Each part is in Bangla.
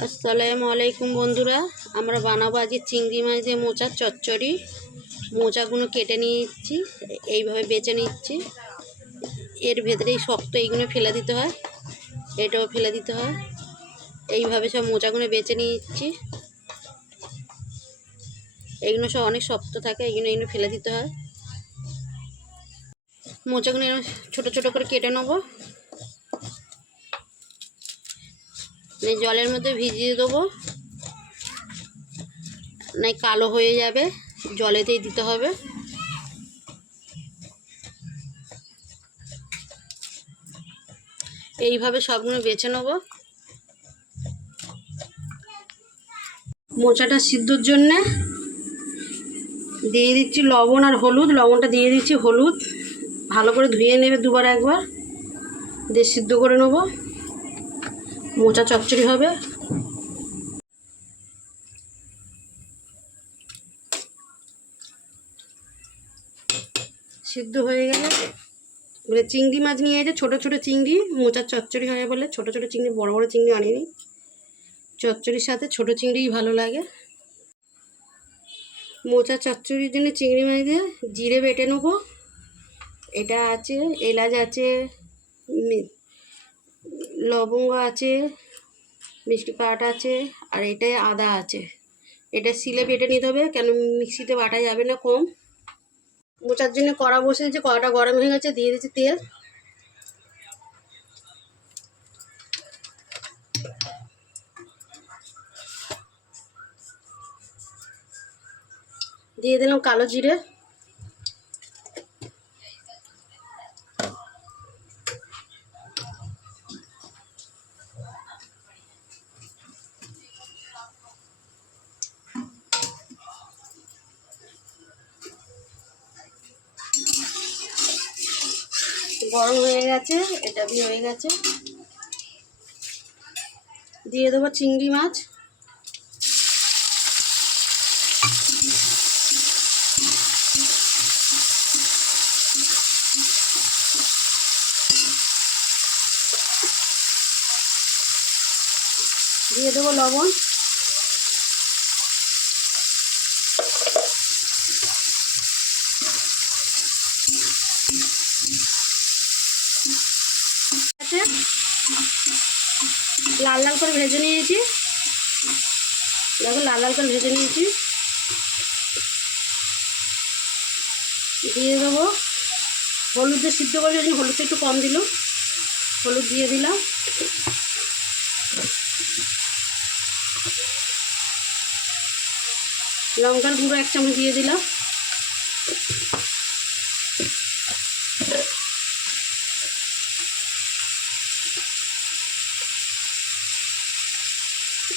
আসসালামু আলাইকুম বন্ধুরা, আমরা বানাবো আজকে চিংড়ি মাছ দিয়ে মোচার চচ্চড়ি। মোচাগুলো কেটে নিচ্ছি, এইভাবে বেছে নিচ্ছি। এর ভেতরেই শক্ত, এইগুলো ফেলে দিতে হয়, এটাও ফেলে দিতে হয়। এইভাবে সব মোচাগুলো বেছে নিচ্ছি। এইগুলো সব অনেক শক্ত থাকে, এইগুলো ফেলে দিতে হয়। মোচাগুলো ছোট ছোট করে কেটে নেবো, জলের মধ্যে ভিজিয়ে দেবো, নাই কালো হয়ে যাবে, জলেতেই দিতে হবে। এইভাবে সবগুলো বেছে নেব। মোচাটা সিদ্ধর জন্যে দিয়ে দিচ্ছি লবণ আর হলুদ। লবণটা দিয়ে দিচ্ছি, হলুদ ভালো করে ধুয়ে নেবে দুবার একবার, দিয়ে সিদ্ধ করে নেব। মোচা চচ্চড়ি হবে। সিদ্ধ হয়ে গেলে বলে চিংড়ি মাছ নিয়ে এসে, ছোটো ছোটো চিংড়ি, মোচার চচ্চড়ি হয় বলে ছোটো ছোটো চিংড়ি, বড় বড় চিংড়ি আনিনি। চচ্চড়ির সাথে ছোটো চিংড়িই ভালো লাগে। মোচা চচ্চড়ির জন্য চিংড়ি মাছ দিয়ে জিরে বেটে নেবো। এটা আছে, এলাচ আছে, লবঙ্গ আছে, মিষ্টি পাট আছে, আর এটাই আদা আছে। এটা শিলে বেটে নিতে হবে, কেন মিক্সিতে বাটা যাবে না। কম মোচার জন্য কড়া বসেছে, কড়াটা গরম হয়ে গেছে, দিয়ে দিচ্ছি তেল। দিয়ে দিলাম কালো জিরে, গরম হয়ে গেছে, এটা দিয়ে হয়ে গেছে। দিয়ে দেবো চিংড়ি মাছ, দিয়ে দেবো লবণ, লাল লাল করে ভেজে নিয়েছি। দেখো লাল লাল করে ভেজে নিয়েছি। দিয়ে দেবো হলুদ, দিয়ে সিদ্ধ করে ভেজে, হলুদটা একটু কম দিল, হলুদ দিয়ে দিলাম। লঙ্কার গুঁড়ো 1 চামচ দিয়ে দিলাম।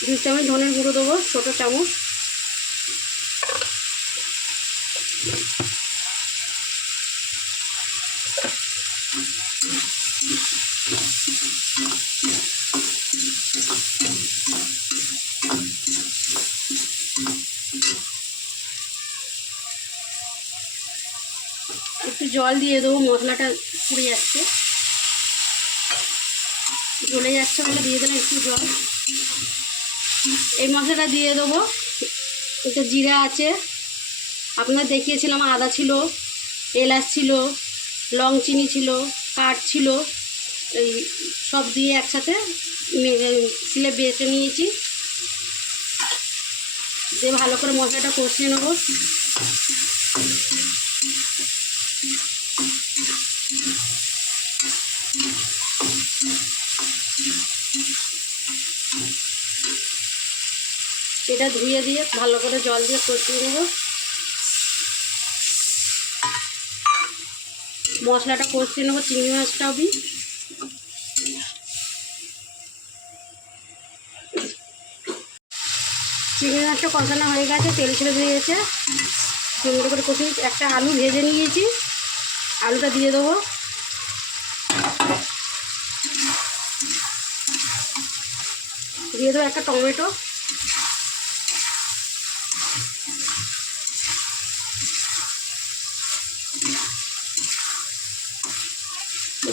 দুই চামচ ধনের গুঁড়ো দেবো, ছোটো চামচ। একটু জল দিয়ে দেবো, মশলাটা পুড়ে যাচ্ছে, জ্বলে যাচ্ছে বলে দিয়ে দিলাম একটু জল। এই মশলাটা দিয়ে দেবো। একটু জিরা আছে, আপনাদের দেখিয়েছিলাম, আদা ছিল, এলাচ ছিল, লং চিনি ছিল, কাঠ ছিল, এই সব দিয়ে একসাথে শিলে বেটে নিয়েছি। দিয়ে ভালো করে মশলাটা কষিয়ে নেব। এটা ধুয়ে দিয়ে ভালো করে জল দিয়ে কষিয়ে নেব। মশলাটা কষিয়ে নেবো, চিংড়ি মাছটাও দিই। চিংড়ি মাছটা কষানো হয়ে গেছে, তেল ছেড়ে দিয়েছে, সুন্দর করে কষিয়ে। একটা আলু ভেজে নিয়েছি, আলুটা দিয়ে দেবো। দিয়ে দেবো একটা টমেটো,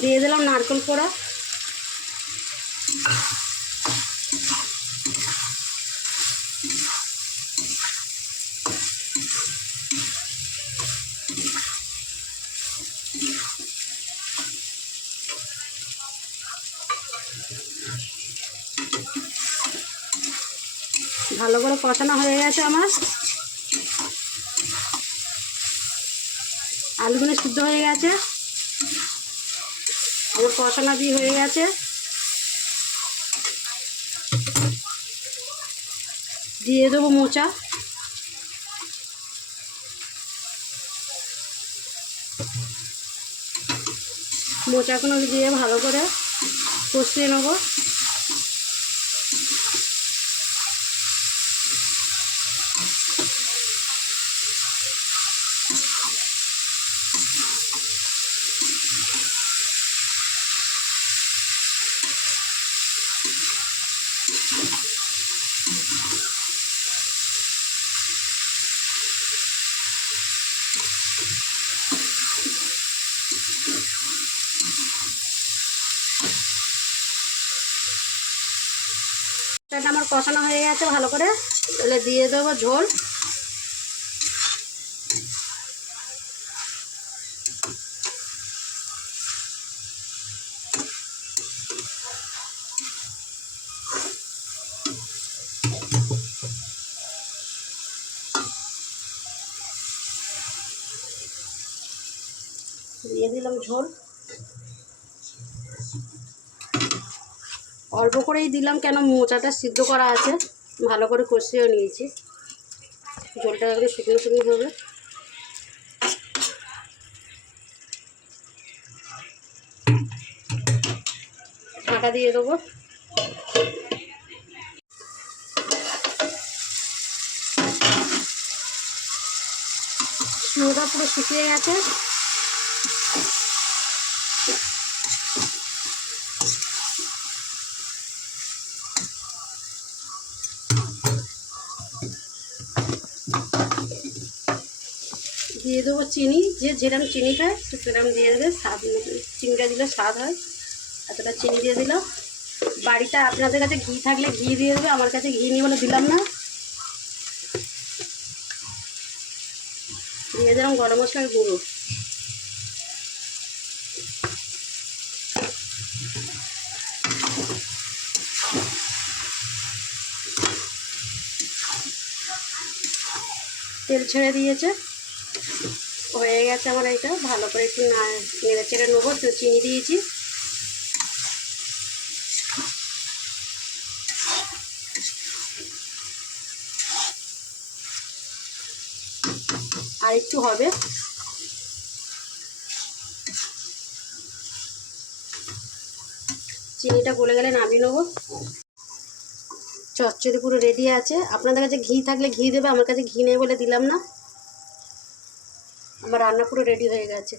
দিয়ে দিলাম নারকেল কোড়া, ভালো করে কষানো হয়ে গেছে আমার। আলুগুলো সিদ্ধ হয়ে গেছে, আমার কষানো দিয়ে হয়ে গেছে। দিয়ে দেবো মোচা। মোচাগুলো দিয়ে ভালো করে কষিয়ে নেব। এটা আমার কষানো হয়ে গেছে ভালো করে, তাহলে দিয়ে দেবো ঝোল। দিয়ে দিলাম ঝোল, অল্প করেই দিলাম, কেন মোচাটা সিদ্ধ করা আছে, ভালো করে কষিয়েও নিয়েছি। ঝোলটা একটু শুকনো শুকনো হবে। আটা দিয়ে দেবো। শুকনোটা পুরো শুকিয়ে গেছে। দিয়ে দেবো চিনি, যে যেরকম চিনি খায় সেরকম দিয়ে দেবে, স্বাদ চিনিটা দিলে স্বাদ হয়। এতটা চিনি দিয়ে দিলাম। বাড়িতে আপনাদের কাছে ঘি থাকলে ঘি দিয়ে দেবে, আমার কাছে ঘি নিয়ে বলে দিলাম না। দিয়ে দিলাম গরম মশলার গুঁড়ো। তেল ছেড়ে দিয়েছে, হয়ে গেছে আমার এটা। ভালো করে একটু নেড়ে চেড়ে নেবো। একটু চিনি দিয়েছি, আর একটু হবে। চিনিটা গলে গেলে নামিয়ে নেবো। চচ্চড়ি পুরো রেডি আছে। আপনাদের কাছে ঘি থাকলে ঘি দেবে, আমার কাছে ঘি নেই বলে দিলাম না। আমার রান্না পুরো রেডি হয়ে গেছে।